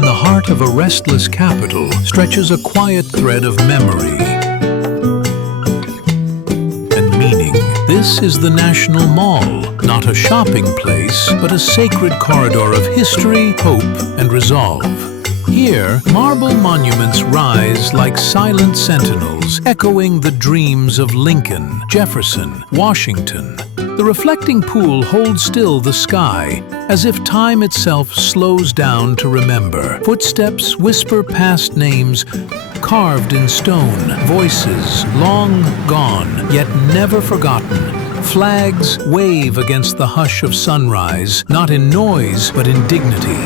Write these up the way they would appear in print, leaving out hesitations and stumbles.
In the heart of a restless capital stretches a quiet thread of memory and meaning. This is the National Mall, not a shopping place, but a sacred corridor of history, hope, and resolve. Here, marble monuments rise like silent sentinels, echoing the dreams of Lincoln, Jefferson, Washington. The reflecting pool holds still the sky, as if time itself slows down to remember. Footsteps whisper past names carved in stone, voices long gone, yet never forgotten. Flags wave against the hush of sunrise, not in noise, but in dignity.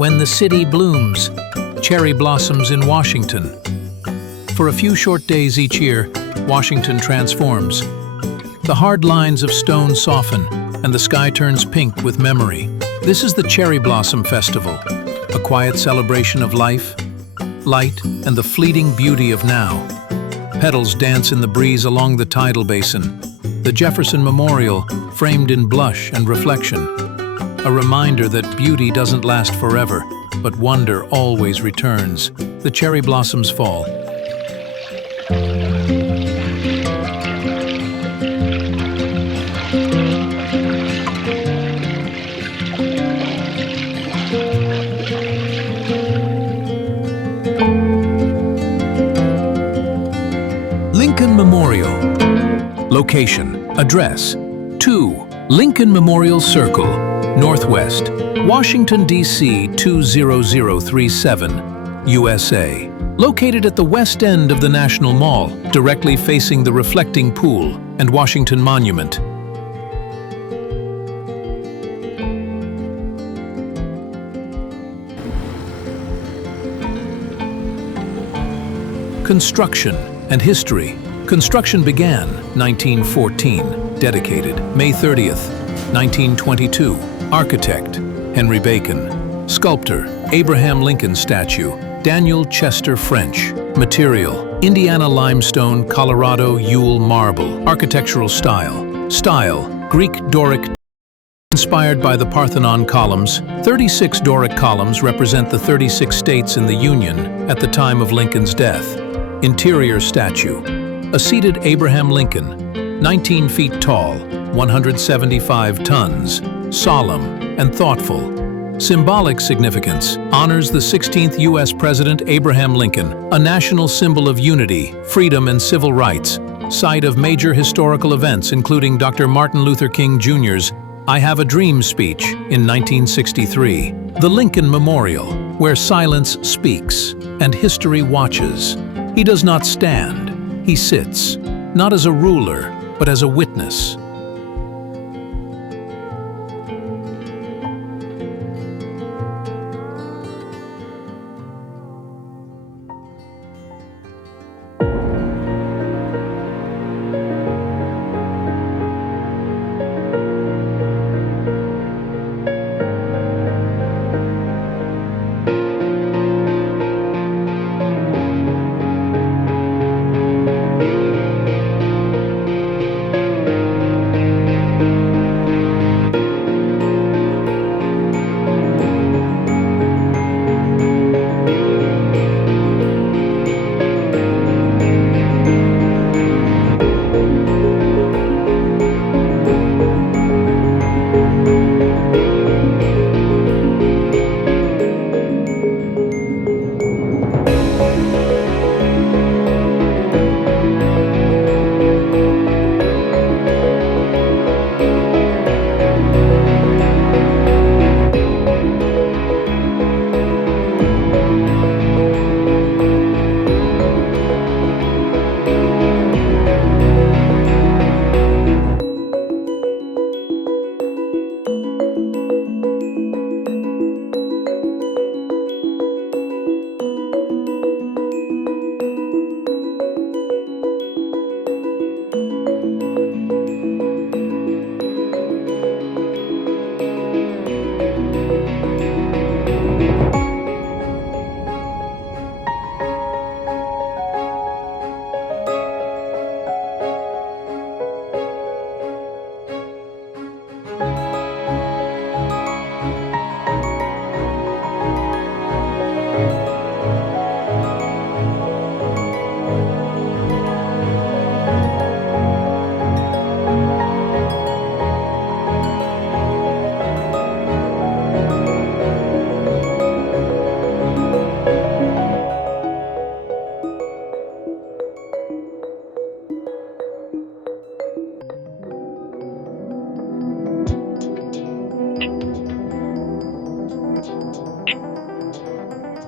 When the city blooms, cherry blossoms in Washington. For a few short days each year, Washington transforms. The hard lines of stone soften, and the sky turns pink with memory. This is the Cherry Blossom Festival, a quiet celebration of life, light, and the fleeting beauty of now. Petals dance in the breeze along the tidal basin. The Jefferson Memorial, framed in blush and reflection. A reminder that beauty doesn't last forever, but wonder always returns. The cherry blossoms fall. Lincoln Memorial. Location, address, 2 Lincoln Memorial Circle, Northwest, Washington, D.C. 20037, USA. Located at the west end of the National Mall, directly facing the reflecting pool and Washington Monument. Construction and history. Construction began 1914, dedicated May 30th, 1922. Architect, Henry Bacon. Sculptor, Abraham Lincoln statue, Daniel Chester French. Material, Indiana limestone, Colorado Yule marble. Architectural style, Greek Doric. Inspired by the Parthenon columns, 36 Doric columns represent the 36 states in the Union at the time of Lincoln's death. Interior statue, a seated Abraham Lincoln, 19 feet tall, 175 tons, solemn and thoughtful. Symbolic significance, honors the 16th U.S. President Abraham Lincoln, a national symbol of unity, freedom, and civil rights. Site of major historical events including Dr. Martin Luther King Jr.'s I Have a Dream speech in 1963. The Lincoln Memorial, where silence speaks and history watches. He does not stand, he sits, not as a ruler, but as a witness.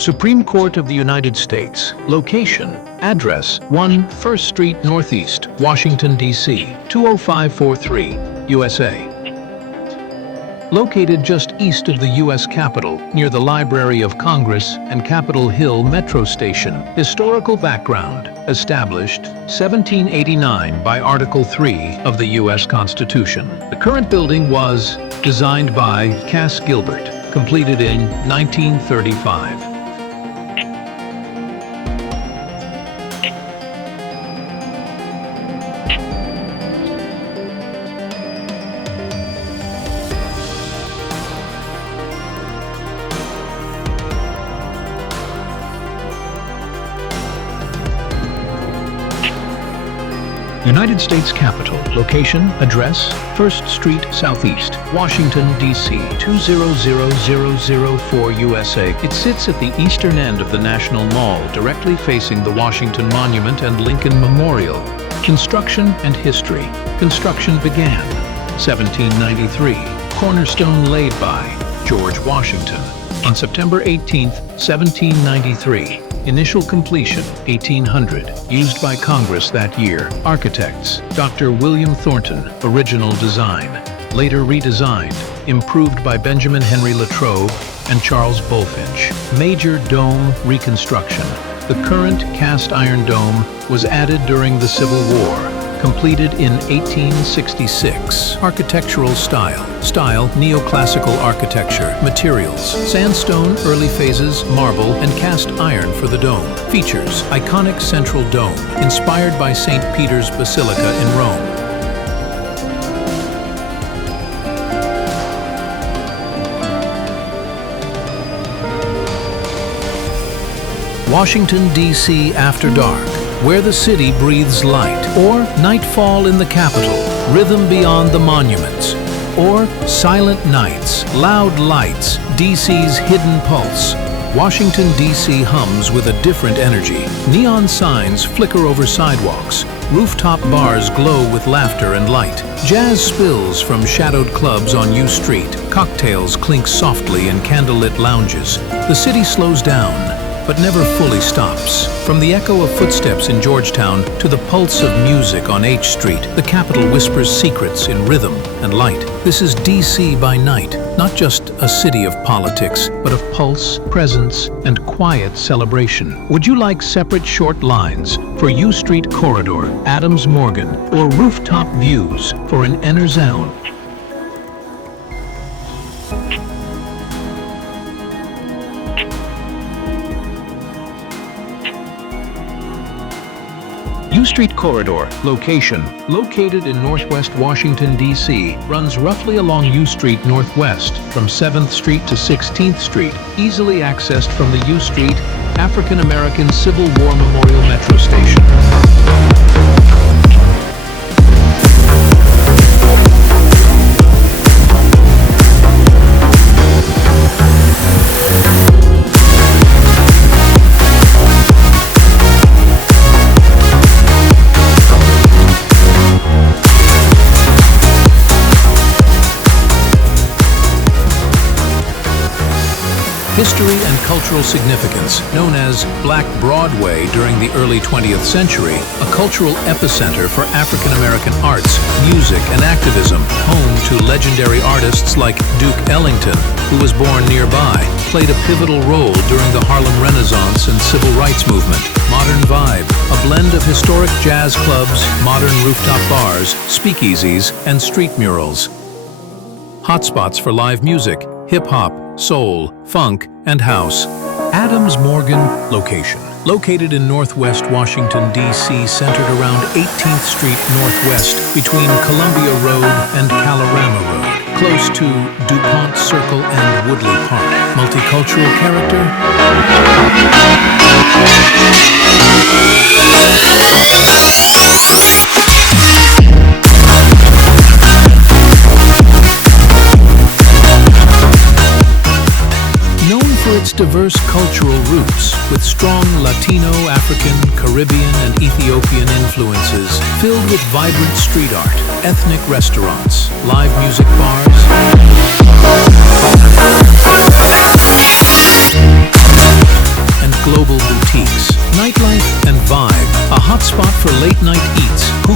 Supreme Court of the United States. Location, address 1 First Street Northeast, Washington, D.C. 20543, USA. Located just east of the U.S. Capitol, near the Library of Congress and Capitol Hill Metro Station. Historical background, established 1789 by Article 3 of the U.S. Constitution. The current building was designed by Cass Gilbert, completed in 1935. United States Capitol. Location, address, 1st Street Southeast, Washington, D.C. 20004 USA. It sits at the eastern end of the National Mall, directly facing the Washington Monument and Lincoln Memorial. Construction and history. Construction began 1793. Cornerstone laid by George Washington. On September 18, 1793. Initial completion, 1800. Used by Congress that year. Architects, Dr. William Thornton. Original design. Later redesigned, improved by Benjamin Henry Latrobe and Charles Bulfinch. Major dome reconstruction. The current cast iron dome was added during the Civil War. Completed in 1866. Architectural style. Style, neoclassical architecture. Materials, sandstone, early phases, marble, and cast iron for the dome. Features, iconic central dome, inspired by St. Peter's Basilica in Rome. Washington, D.C. after dark. Where the city breathes light, or Nightfall in the Capitol, Rhythm Beyond the Monuments, or Silent Nights, Loud Lights, DC's Hidden Pulse. Washington, D.C. hums with a different energy. Neon signs flicker over sidewalks. Rooftop bars glow with laughter and light. Jazz spills from shadowed clubs on U Street. Cocktails clink softly in candlelit lounges. The city slows down, but never fully stops. From the echo of footsteps in Georgetown to the pulse of music on H Street, the Capitol whispers secrets in rhythm and light. This is D.C. by night, not just a city of politics, but of pulse, presence, and quiet celebration. Would you like separate short lines for U Street Corridor, Adams Morgan, or rooftop views for an inner zone? U Street Corridor. Location. Located in northwest Washington, D.C., runs roughly along U Street Northwest from 7th Street to 16th Street, easily accessed from the U Street African American Civil War Memorial Metro Station. History and cultural significance. Known as Black Broadway during the early 20th century, a cultural epicenter for African American arts, music, and activism, home to legendary artists like Duke Ellington, who was born nearby, played a pivotal role during the Harlem Renaissance and Civil Rights Movement. Modern Vibe, a blend of historic jazz clubs, modern rooftop bars, speakeasies, and street murals. Hotspots for live music, hip-hop, soul, funk, and house. Adams Morgan. Location. Located in northwest Washington, D.C., centered around 18th Street Northwest between Columbia Road and Kalorama Road, close to DuPont Circle and Woodley Park. Multicultural character. Its diverse cultural roots, with strong Latino, African, Caribbean, and Ethiopian influences, filled with vibrant street art, ethnic restaurants, live music bars.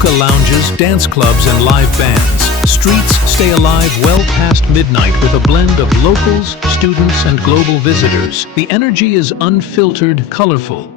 hookah lounges, dance clubs, and live bands. Streets stay alive well past midnight with a blend of locals, students, and global visitors. The energy is unfiltered, colorful,